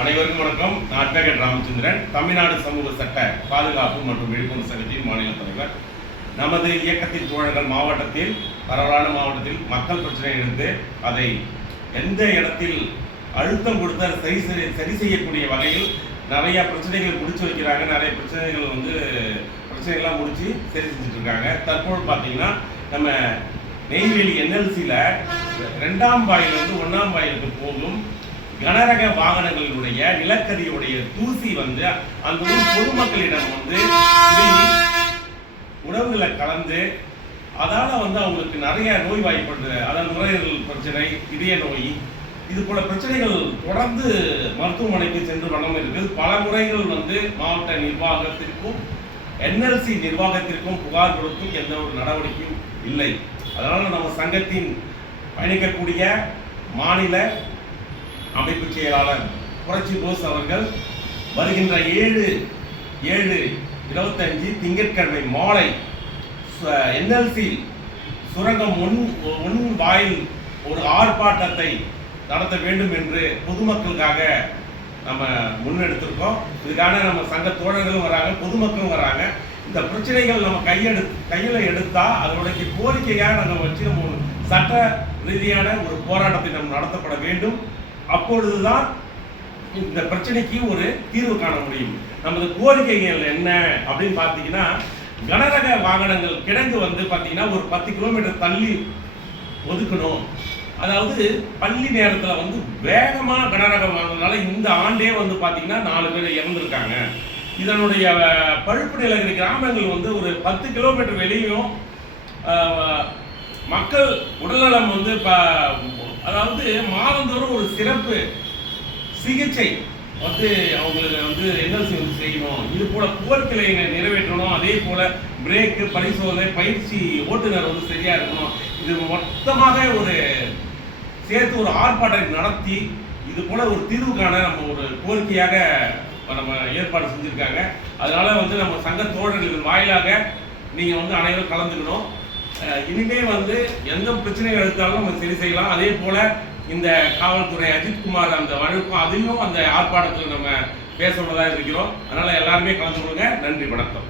அனைவருக்கும் வணக்கம். நான் அட்வொகேட் ராமச்சந்திரன், தமிழ்நாடு சமூக சட்ட பாதுகாப்பு மற்றும் விழிப்புணர்வு சங்கத்தின் மாநில தலைவர். நமது இயக்கத்தின் தோழர்கள் மாவட்டத்தில், பரவலான மாவட்டத்தில் மக்கள் பிரச்சனை எடுத்து அதை எந்த இடத்தில் அழுத்தம் கொடுத்து சரி செய்யக்கூடிய வகையில் நிறைய பிரச்சனைகள் முடிச்சு வைக்கிறாங்க. நிறைய பிரச்சனைகள்லாம் முடிச்சு சரி செஞ்சுட்டு இருக்காங்க. தற்போது பார்த்தீங்கன்னா நம்ம நெய்வேலி NLCயில் 2ஆம் வாயிலிருந்து 1ஆம் வாயிலுக்கு போகும் கனரக வாகனங்களுடைய நிலக்கரியுடைய தூசி அந்த ஊர் பொதுமக்களிடம் உணவுகளை கலந்து அதால அவங்களுக்கு நிறைய நோய் வாய்ப்படுது. அதாவது நுரையீரல் பிரச்சனை, இதய நோய், இது போல பிரச்சனைகள் தொடர்ந்து மருத்துவமனைக்கு சென்று வண்ணம் இருக்குது. பல முறைகள் மாவட்ட நிர்வாகத்திற்கும் NLC நிர்வாகத்திற்கும் புகார் கொடுத்தும் எந்த ஒரு நடவடிக்கையும் இல்லை. அதனால நம்ம சங்கத்தின் பயணிக்கக்கூடிய மாநில அமைப்பு செயலாளர் புரட்சி போஸ் அவர்கள் வருகின்ற 7/7/25 திங்கட்கிழமை மாலை NLC சுரங்கம் முன் வாயில் ஒரு ஆர்ப்பாட்டத்தை நடத்த வேண்டும் என்று பொதுமக்களுக்காக நம்ம முன்னெடுத்திருக்கோம். இதுக்காக நம்ம சங்க தோழர்களும் வராங்க, பொதுமக்களும் வராங்க. இந்த பிரச்சனைகள் நம்ம கையில் எடுத்தா அதனுடைய கோரிக்கையாக நம்ம வச்சு நம்ம சட்ட ரீதியான ஒரு போராட்டத்தை நம்ம நடத்தப்பட வேண்டும். அப்பொழுதுதான் இந்த பிரச்சனைக்கு ஒரு தீர்வு காண முடியும். நமது கோரிக்கைகள் என்ன அப்படின்னு பார்த்தீங்கன்னா, கனரக வாகனங்கள் கிடங்கு பார்த்தீங்கன்னா ஒரு 10 கிலோமீட்டர் தள்ளி ஒதுக்கணும். அதாவது பள்ளி நேரத்தில் வேகமாக கனரக வாங்கினால இந்த ஆண்டே பார்த்தீங்கன்னா 4 பேர் இறந்துருக்காங்க. இதனுடைய பழுப்பு நிலகிரி கிராமங்கள் ஒரு 10 கிலோமீட்டர் வெளியும் மக்கள் உடல்நலம் அதாவது மாதந்தோறும் ஒரு சிறப்பு சிகிச்சை அவங்களுக்கு NLC செய்யணும். இது போல கோரிக்கைகளை நிறைவேற்றணும். அதே போல பிரேக்கு பரிசோதனை பயிற்சி ஓட்டுநர் சரியா இருக்கணும். இது மொத்தமாக ஒரு சேர்த்து ஒரு ஆர்ப்பாட்டம் நடத்தி இது போல ஒரு தீர்வு காண நம்ம ஒரு கோரிக்கையாக நம்ம ஏற்பாடு செஞ்சிருக்காங்க. அதனால நம்ம சங்க தோழர்கள் வாயிலாக நீங்க அனைவரும் கலந்துக்கணும். இனிமே எந்த பிரச்சனைகள் எடுத்தாலும் நம்ம சரி செய்யலாம். அதே போல இந்த காவல்துறை அஜித்குமார் அந்த வழக்கும் அதையும் அந்த ஆர்ப்பாட்டத்தில் நம்ம பேச இருக்கிறோம். அதனால எல்லாருமே கலந்து கொள்ளுங்க. நன்றி, வணக்கம்.